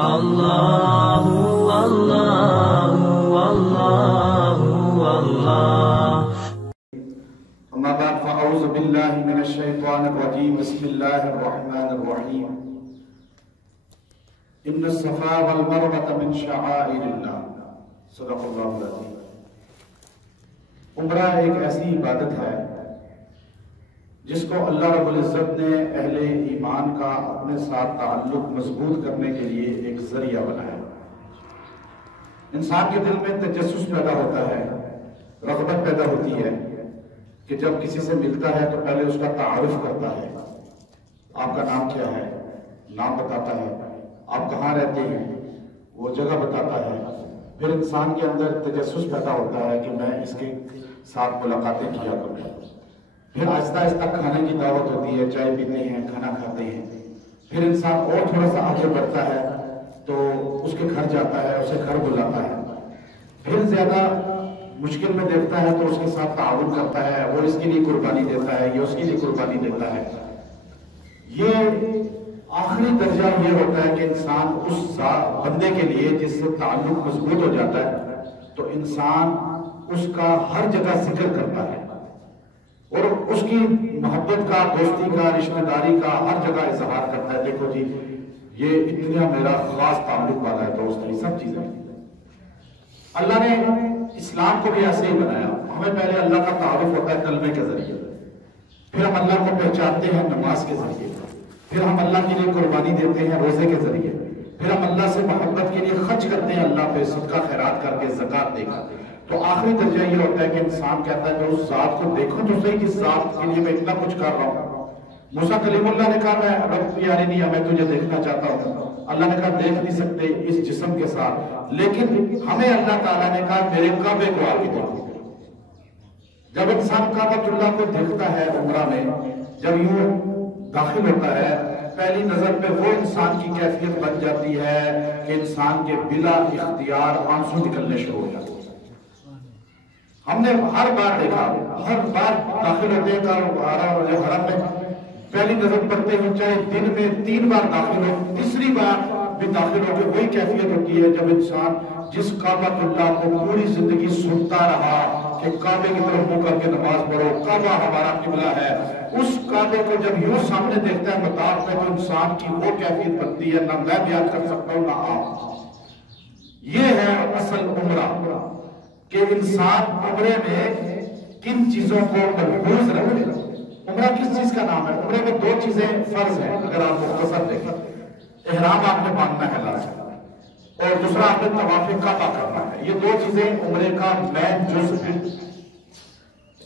اللہ اللہ اللہ اللہ اما بعد فاعوذ باللہ من الشیطان الرجیم بسم اللہ الرحمن الرحیم ان الصفا والمروۃ من شعائر اللہ صدق اللہ العظیم۔ عمرہ ایک ایسی عبادت ہے جس کو اللہ رب العزت نے اہل ایمان کا اپنے ساتھ تعلق مضبوط کرنے کے لیے ایک ذریعہ بنایا۔ انسان کے دل میں تجسس پیدا ہوتا ہے، رغبت پیدا ہوتی ہے کہ جب کسی سے ملتا ہے تو پہلے اس کا تعارف کرتا ہے، آپ کا نام کیا ہے، نام بتاتا ہے، آپ کہاں رہتے ہیں، وہ جگہ بتاتا ہے۔ پھر انسان کے اندر تجسس پیدا ہوتا ہے کہ میں اس کے ساتھ ملاقاتیں کیا کروں۔ پھر آہستہ آہستہ کھانے کی دعوت ہوتی ہے، چائے پیتے ہیں، کھانا کھاتے ہیں۔ پھر انسان اور تھوڑا سا آگے بڑھتا ہے تو اس کے گھر جاتا ہے، اسے گھر بلاتا ہے۔ پھر زیادہ مشکل میں دیکھتا ہے تو اس کے ساتھ تعاون کرتا ہے، وہ اس کے لیے قربانی دیتا ہے، یہ اس کے لیے قربانی دیتا ہے۔ یہ آخری درجہ یہ ہوتا ہے کہ انسان اس بندے کے لیے جس سے تعلق مضبوط ہو جاتا ہے تو انسان اس کا ہر جگہ ذکر کرتا ہے اور اس کی محبت کا، دوستی کا، رشتہ داری کا ہر جگہ اظہار کرتا ہے۔ دیکھو جی یہ اتنا میرا خاص تعلق والا ہے دوست، یہ سب چیزیں۔ اللہ نے اسلام کو بھی ایسے ہی بنایا۔ ہمیں پہلے اللہ کا تعارف ہوتا ہے کلمے کے ذریعے، پھر ہم اللہ کو پہچانتے ہیں نماز کے ذریعے، پھر ہم اللہ کے لیے قربانی دیتے ہیں روزے کے ذریعے، پھر ہم اللہ سے محبت کے لیے خرچ کرتے ہیں اللہ پہ صدقہ خیرات کر کے، زکوٰۃ دے کر۔ تو آخری درجہ یہ ہوتا ہے کہ انسان کہتا ہے کہ اس ذات کو دیکھوں تو صحیح، جس ذات کے لیے میں اتنا کچھ کر رہا ہوں۔ موسیٰ کلیم اللہ نے کہا میں رب یاری نہیں ہے، میں تجھے دیکھنا چاہتا ہوں۔ اللہ نے کہا دیکھ نہیں سکتے اس جسم کے ساتھ، لیکن ہمیں اللہ تعالیٰ نے کہا میرے کعبے کو آ کے دیکھو۔ جب انسان کعبۃ اللہ کو دیکھتا ہے عمرہ میں، جب یوں داخل ہوتا ہے، پہلی نظر پہ وہ انسان کی کیفیت بن جاتی ہے کہ انسان کے بلا اختیار آنسو نکلنے شروع ہو جاتے ہیں۔ ہم نے ہر بار دیکھا، ہر بار داخل ہوتے ہیں حرم میں، پہلی نظر پڑتے ہیں چاہے دن میں 3 بار داخل ہو، تیسری بار بھی داخل ہو کے وہی کیفیت ہوتی ہے جب انسان جس کعبۃ اللہ کو پوری زندگی سنتا رہا کہ کعبے کی طرف منہ کر کے نماز پڑھو، کعبہ ہمارا قبلہ ہے، اس کعبے کو جب یوں سامنے دیکھتا ہے مطاف میں تو انسان کی وہ کیفیت بنتی ہے نہ میں بیان کر سکتا ہوں نہ آپ۔ یہ ہے اصل عمرہ کہ انسان عمرے میں کن چیزوں کو ملحوظ رکھے۔ عمرہ کس چیز کا نام ہے؟ عمرے میں 2 چیزیں فرض ہیں، اگر آپ مختصر دیکھیں۔ احرام آپ نے باندھنا ہے لازم، اور دوسرا آپ نے طواف کعبہ کرنا ہے۔ یہ 2 چیزیں عمرے کا مین جز ہیں۔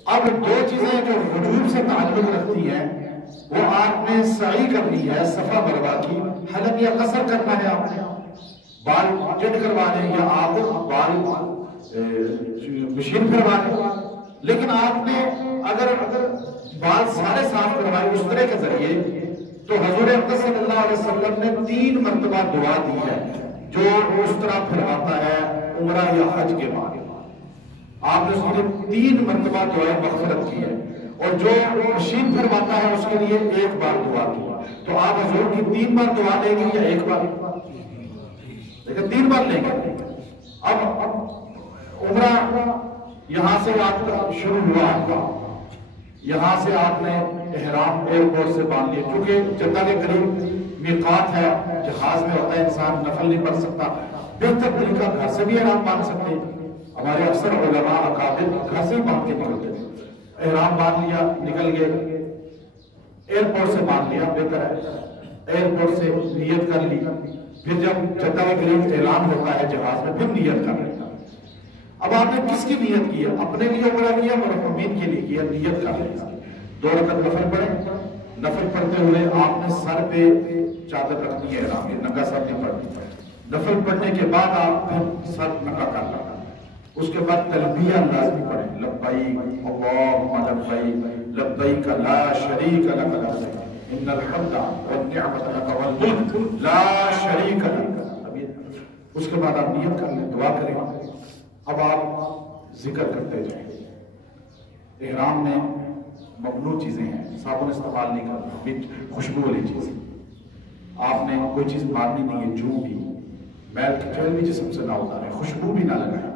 اب 2 چیزیں جو وجوب سے تعلق رکھتی ہیں وہ آپ نے سعی کرنی ہے، صفا مروہ کی، حلق یا قصر کرنا ہے، آپ نے بال کٹ کروانے یا آپ بال مشین کروانے۔ لیکن آپ نے اگر بال سارے صاف کروائے استرے کے ذریعے تو حضور اقدس صلی اللہ علیہ وسلم نے 3 مرتبہ دعا دی ہے جو استرا پھرواتا ہے عمرہ یا حج کے بعد۔ آپ نے اس کے لیے 3 مرتبہ دعائیں مغفرت کی ہے، اور جو مشین پھرواتا ہے اس کے لیے 1 بار دعا کی۔ تو آپ حضور کی 3 بار دعا لیں گے یا 1 بار؟ لیکن 3 بار لیں گے۔ اب عمرہ یہاں سے آپ کا شروع ہوا، یہاں سے آپ نے احرام ایئرپورٹ سے باندھ لیا، کیونکہ جدہ کے قریب میقات ہے، جہاز میں ہوتا ہے، انسان نفل نہیں پڑھ سکتا۔ بہتر طریقہ گھر سے بھی احرام باندھ سکتے ہیں، ہمارے اکثر علماء اکابر گھر سے ہی باندھ کے نکلتے ہیں۔ احرام باندھ لیا، نکل گئے، ایئرپورٹ سے باندھ لیا، بہتر ہے۔ ایئرپورٹ سے نیت کر لی، پھر جب جدہ کے قریب اعلان ہوتا ہے جہاز میں، پھر نیت کر لی۔ اب آپ نے کس کی نیت کی ہے؟ اپنے لیے عمرہ کیا، مرحومین کے لیے کیا، نیت کر لی۔ 2 رکعت نفل پڑھیں، نفل پڑھتے ہوئے آپ نے سر پہ چادر رکھنی ہے، احرام میں ننگا سر نہیں پڑھنی۔ نفل پڑھنے کے بعد آپ پھر سر ننگا کرنا، اس کے بعد تلبیہ لازمی پڑھیں، لبیک اللہم لبیک لبیک لا شریک لک لبیک ان الحمد والنعمت لک والملک لا شریک لک۔ اس کے بعد آپ نیت کر لیں، دعا کریں۔ اب آپ ذکر کرتے جائیں۔ احرام میں ممنوع چیزیں ہیں، صابن استعمال نہیں کرنا، خوشبو والی چیز، آپ نے کوئی چیز مارنی نہیں ہے، جو بھی میل کی چیل بھی جسم سے نہ اتاریں، خوشبو بھی نہ لگائیں،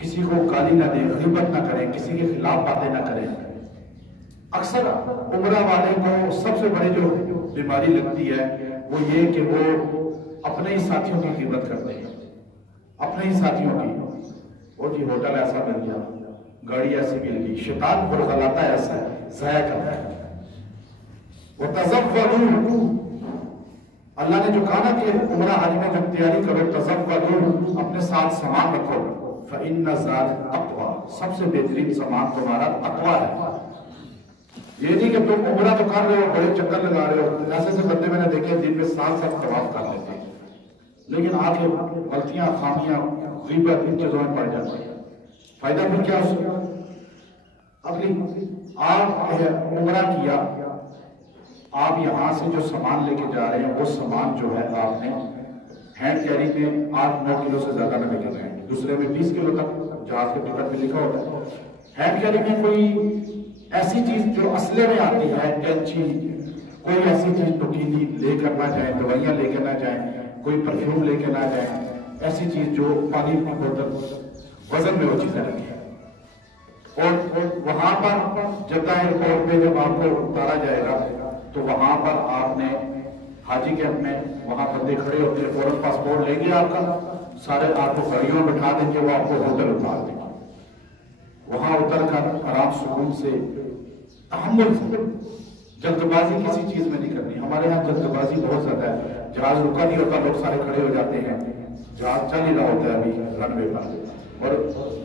کسی کو گالی نہ دیں، غیبت نہ کریں، کسی کے خلاف باتیں نہ کریں۔ اکثر عمرہ والے کو سب سے بڑی جو بیماری لگتی ہے وہ یہ کہ وہ اپنے ہی ساتھیوں کی غیبت کرتے ہیں، اپنے ہی ساتھیوں کی۔ اور جی ہوٹل ایسا مل گیا، گاڑی ایسی مل گئی، شیطان برغلاتا ہے ایسا ہے، ضائع کرتا ہے۔ وَتَزَوَّدُوا، اللہ نے جو کہا نا کہ عمرہ حج میں جب تیاری کرو، تزودوا، اپنے ساتھ سامان رکھو، فإن ذلک تقویٰ، سب سے بہترین سامان تمہارا تقویٰ ہے۔ یہ نہیں کہ تم عمرہ تو کر رہے ہو، بڑے چکر لگا رہے ہو، ایسے سے بندے میں نے دیکھے دن میں 7 سال طواف کر لیتے ہیں، لیکن آگے غلطیاں، خامیاں، غیبت، ان چیزوں میں پڑ جاتی ہیں۔ فائدہ بھی کیا اس کا؟ اگلی آپ عمرہ کیا، آپ یہاں سے جو سامان لے کے جا رہے ہیں وہ سامان جو ہے آپ نے ہینڈ کیری میں 8-9 کلو سے زیادہ نہ لے کے جائیں، دوسرے میں 20 کلو تک جہاز کے ٹکٹ میں لکھا ہوتا ہے۔ ہینڈ کیری میں کوئی ایسی چیز جو اسلحے میں آتی ہے، کینچی، کوئی ایسی چیز نکیلی لے کر نہ جائیں، دوائیاں لے کر نہ جائیں، کوئی پرفیوم لے کے نہ جائیں، ایسی چیز جو پانی کی بوتل، وزن میں وہ چیزیں رکھیں۔ اور وہاں پر جدہ ایئرپورٹ پہ جب آپ کو اتارا جائے گا تو وہاں پر آپ نے حاجی کیمپ میں وہاں بندے کھڑے ہوتے ہیں، فوراً پاسپورٹ لیں گے آپ کا، سارے آپ کو گاڑیوں میں بٹھا دیں گے، وہ آپ کو ہوٹل اتار دیں گے۔ وہاں اتر کر آرام سکون سے، تحمل سے، جلد بازی کسی چیز میں نہیں کرنی۔ ہمارے یہاں جلد بازی بہت زیادہ ہے، جہاز رکا نہیں ہوتا، لوگ سارے کھڑے ہو جاتے ہیں، جہاز چل ہی رہا ہوتا ہے ابھی رن وے پر، اور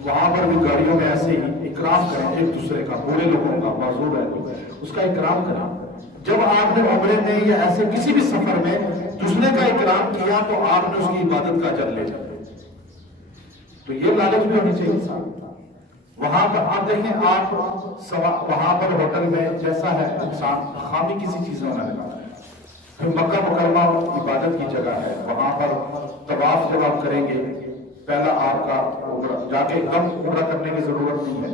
وہاں پر بھی گاڑیوں میں ایسے ہی اکرام کریں ایک دوسرے کا، بوڑھے لوگوں کا معذور ہے اس کا اکرام کریں۔ جب آپ نے عمرے میں یا ایسے کسی بھی سفر میں دوسرے کا اکرام کیا تو آپ نے اس کی عبادت کا اجر لے جاتے، تو یہ لالچ بھی ہونی چاہیے انسان۔ وہاں پر آپ دیکھیں، آپ وہاں پر ہوٹل میں جیسا ہے انسان، خامی کسی چیز میں نہ لگا۔ پھر مکہ مکرمہ عبادت کی جگہ ہے، وہاں پر طواف جب آپ کریں گے، پہلا آپ کا جا کے کم عمرہ کرنے کی ضرورت نہیں ہے،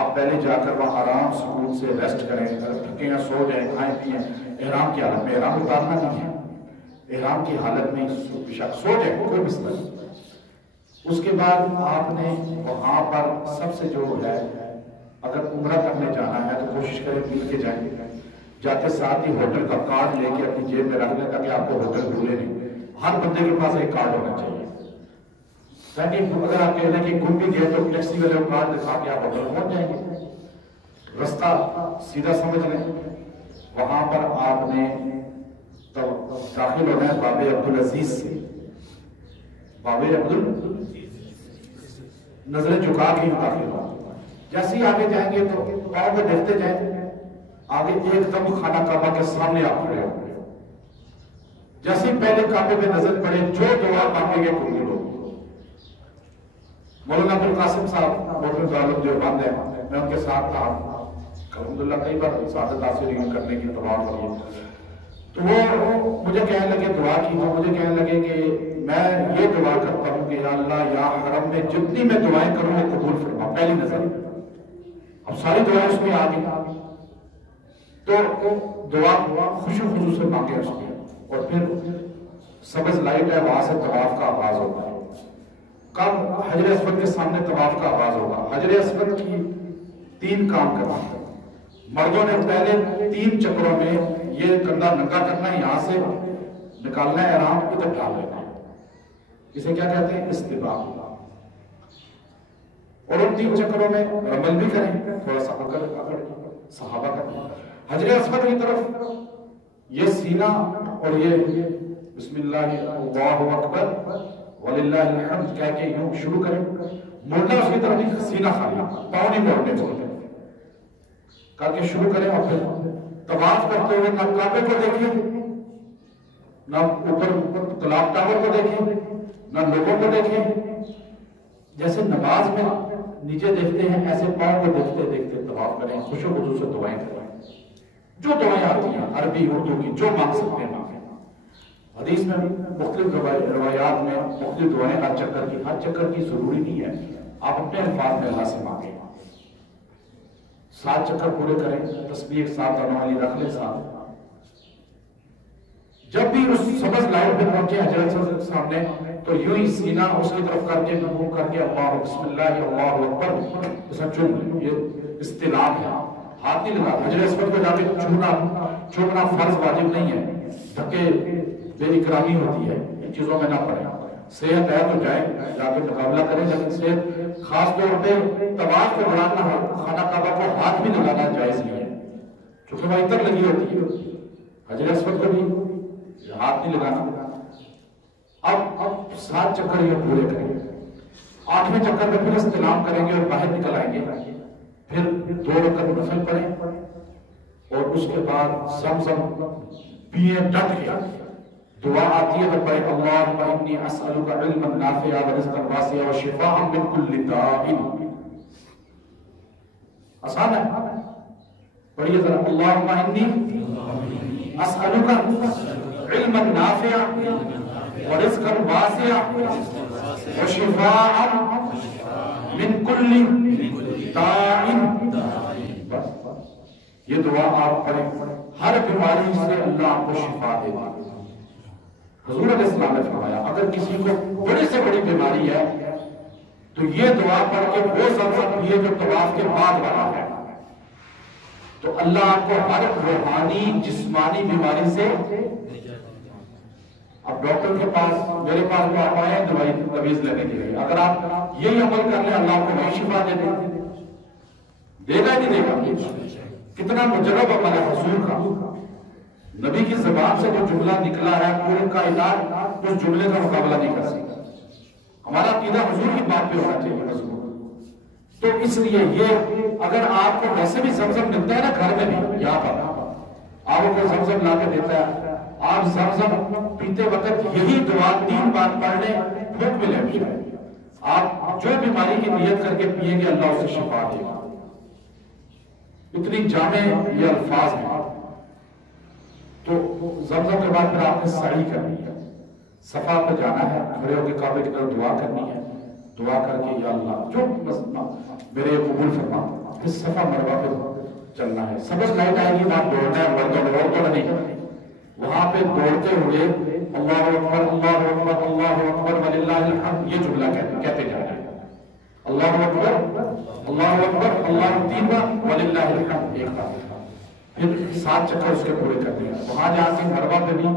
آپ پہلے جا کر وہاں آرام سکون سے ریسٹ کریں، تھکے ہیں سو جائیں، کھائیں پیئیں، احرام کی حالت میں، احرام اتارنا نہیں ہے، احرام کی حالت میں سو جائیں، کوئی مسئلہ نہیں۔ اس کے بعد آپ نے وہاں پر سب سے جو ہے، اگر عمرہ کرنے جانا ہے تو کوشش کریں مل کے جائیں، جاتے ساتھ ہی ہوٹل کا کارڈ لے کے اپنی جیب میں رکھ لیں تاکہ آپ کو ہوٹل بھولے نہیں۔ ہر بندے کے پاس ایک کارڈ ہونا چاہیے، تاکہ اگر آپ کہہ لیں کہ گم بھی گئے تو ٹیکسی والے کو کارڈ دکھا کے آپ ہوٹل پہنچ جائیں گے۔ رستہ سیدھا سمجھ لیں، وہاں پر آپ نے داخل ہونا ہے باب عبدالعزیز سے، باب نظریں جھکا کے داخل ہو۔ جیسے ہی آگے جائیں گے تو پاؤں کو دیکھتے جائیں، آگے ایک دم خانہ کعبہ کے سامنے آپ کھڑے ہوں گے۔ جیسے ہی پہلے کعبے پہ نظر پڑے، جو دعا مانگیں گے قبول ہو۔ مولانا ابوالقاسم صاحب موٹر دارالعلوم دیوبند ہیں، میں ان کے ساتھ تھا، الحمدللہ کئی بار سعادت حاصل کرنے کی طواف کی، تو وہ مجھے کہنے لگے دعا کی، تو مجھے کہنے لگے کہ میں یہ دعا کرتا ہوں کہ یا اللہ، یا حرم میں جتنی میں دعائیں کروں وہ قبول فرما، پہلی نظر۔ اب ساری دعائیں اس میں آ گئی، تو دعا خوشی خصوص سے مانگے اس میں، اور پھر سبز لائٹ ہے، وہاں سے طواف کا آغاز ہوتا ہے۔ کب؟ حجر اسود کے سامنے طواف کا آغاز ہوگا۔ حجر اسود کی 3 کام کرنا ہے، مردوں نے پہلے 3 چکروں میں یہ کندھا ننگا کرنا ہے، یہاں سے نکالنا ہے، احرام ادھر ڈال لینا ہے، اسے کیا کہتے ہیں؟ استباق۔ اور ان 3 چکروں میں رمل بھی کریں، تھوڑا سا اکڑ صحابہ کریں، حجر اسود کی طرف یہ سینہ، اور یہ بسم اللہ اللہ اکبر وللہ الحمد کہہ کے یوں شروع کریں، مڑنا اس کی طرف نہیں، سینہ خالی، پاؤں نہیں موڑنے چاہیے، کر کے شروع کریں۔ اور پھر طواف کرتے ہوئے نہ کعبے کو دیکھیں، نہ اوپر کلاک ٹاور کو دیکھیں، نہ لوگوں کو دیکھیں، جیسے نماز میں نیچے دیکھتے ہیں ایسے پاؤں کو دیکھتے دیکھتے طواف کریں، خوش و خضوع سے دعائیں کریں، جو دعائیں آتی ہیں عربی اردو کی، جو مانگ سکتے ہیں مانگیں۔ حدیث میں مختلف روایات میں مختلف دعائیں ہر چکر کی ضروری نہیں ہے، آپ اپنے الفاظ میں اللہ سے مانگیں۔ 7 چکر پورے کریں، تسبیح ایک ساتھ والی رکھ لیں ساتھ، جب بھی اس سبز لائٹ پہ پہنچے حضرت کے سامنے تو یوں ہی سینہ اس کی طرف کر کے منہ کر کے اللہ بسم اللہ اللہ اکبر اسے چوم لے. یہ استلام ہے، ہاتھ نہیں لگا. حجر اسود کو جا کے چومنا فرض واجب نہیں ہے. دھکے بے اکرامی ہوتی ہے، ان چیزوں میں نہ پڑے. صحت ہے تو جائیں جا کے مقابلہ کریں، لیکن صحت خاص طور پہ طواف کے دوران خانہ کعبہ کو ہاتھ بھی لگانا جائز نہیں ہے، چونکہ وہ عطر لگی ہوتی ہے. حجر اسود کو بھی ہاتھ نہیں لگانا. اب 7 چکر یہ پورے کریں گے. 8ویں چکر میں پھر استلام کریں گے اور باہر نکل آئیں گے. پھر 2 رکعت نفل پڑھیں اور اس کے بعد زمزم پیے ڈٹ کے. دعا آتی ہے تو پڑھیں اللہم انی اسألک علما نافعا ورزقا واسعا وشفاء من کل داء. آسان ہے، پڑھیے ذرا. اللہم انی اسألک علما نافعا ورزقا واسعا وشفاء من کل داء. یہ دعا آپ پڑھیں، ہر بیماری سے اللہ آپ کو شفا دے گا. حضور علیہ السلام نے فرمایا اگر کسی کو بڑی سے بڑی بیماری ہے تو یہ دعا پڑھ کے وہ زمزم پیے جو طواف کے بعد والا ہے، تو اللہ آپ کو ہر روحانی جسمانی بیماری سے. اب ڈاکٹر کے پاس میرے پاس تو آپ آئے ہیں دوائی تویز لینے کے لیے، اگر آپ یہی عمل کر لیں اللہ آپ کو وہی شفا دے گا ہی نہیں دے گا. کتنا مجرب عمل ہے حضور کا. نبی کی زبان سے جو جملہ نکلا ہے پورے کائنات اس جملے کا مقابلہ نہیں کر سکتا. ہمارا عقیدہ حضور کی بات پہ ہونا چاہیے حضور. تو اس لیے یہ اگر آپ کو ویسے بھی زمزم ملتا ہے نا گھر میں بھی، یہاں پر آپ کو زمزم لا کے دیتا ہے، آپ زمزم پیتے وقت یہی دعا 3 بار پڑھ لیں، پھوک ملے. آپ جو بیماری کی نیت کر کے پیئیں گے اللہ اسے شفا دے گا. اتنی جامع یہ الفاظ ہیں. تو زمزم کے بعد پھر آپ نے سعی کرنی ہے، صفا پہ جانا ہے، کھڑے ہو کے کعبے کی طرف دعا کرنی ہے. دعا کر کے یا اللہ جو میرے قبول فرما. پھر صفا مروہ پہ چلنا ہے. سبز لائٹ آئے گی، آپ دوڑنا ہے، دوڑ نہیں. وہاں پہ دوڑتے ہوئے اللہ اکبر اللہ اکبر اللہ اکبر وللہ الحمد یہ جملہ کہتے جانا ہے. اللہ اکبر اللہ اکبر اللہ 3 بار وللہ الحمد 1 بار. پھر 7 چکر اس کے پورے کرنے ہیں. وہاں جا کے مروہ پہ بھی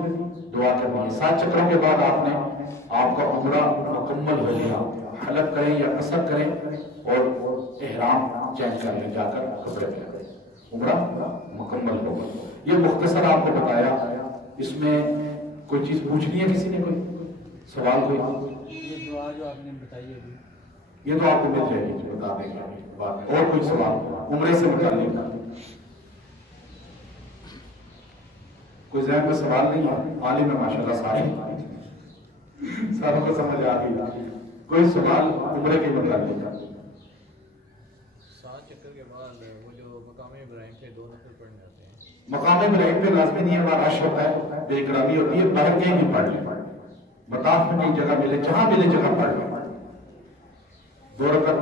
دعا کرنی ہے. 7 چکروں کے بعد آپ کا عمرہ مکمل ہو گیا. حلق کریں یا قصر کریں اور احرام چینج کر لیں، جا کر کپڑے پہنیں، عمرہ مکمل ہوگا. یہ مختصر آپ کو بتایا. اس میں کوئی چیز پوچھنی ہے کسی نے؟ کوئی سوال؟ کوئی یہ دعا جو آپ نے بتائی ہے یہ تو آپ کو مل جائے گی، بتا دیں گے. اور کوئی سوال عمرے سے متعلق؟ کوئی ذہن میں سوال نہیں ہے؟ عالم ہے ماشاءاللہ ساروں کو سمجھ آ گئی. کوئی سوال عمرے کے متعلق؟ 7 چکر کے بعد وہ جو مقام ابراہیم پہ 2 نفل پڑھنے آتے ہیں. مقام ابراہیم پہ لازمی نہیں ہے، وہاں رش ہوتا ہے، بے اکرامی ہوتی ہے. پڑھ کے ہی پڑھ لیں. مطاف میں کئی جگہ ملے، جہاں ملے جگہ پڑھ لیں. 2 رکعت،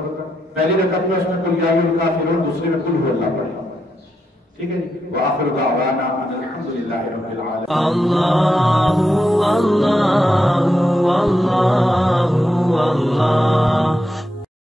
پہلی رکعت میں اس میں قل یا ایھا الکافرون، دوسری میں قل ھو اللہ پڑھ لیں. ٹھیک ہے جی. وآخر دعوانا ان الحمدللہ رب العالمین. اللہ اللہ اللہ اللہ.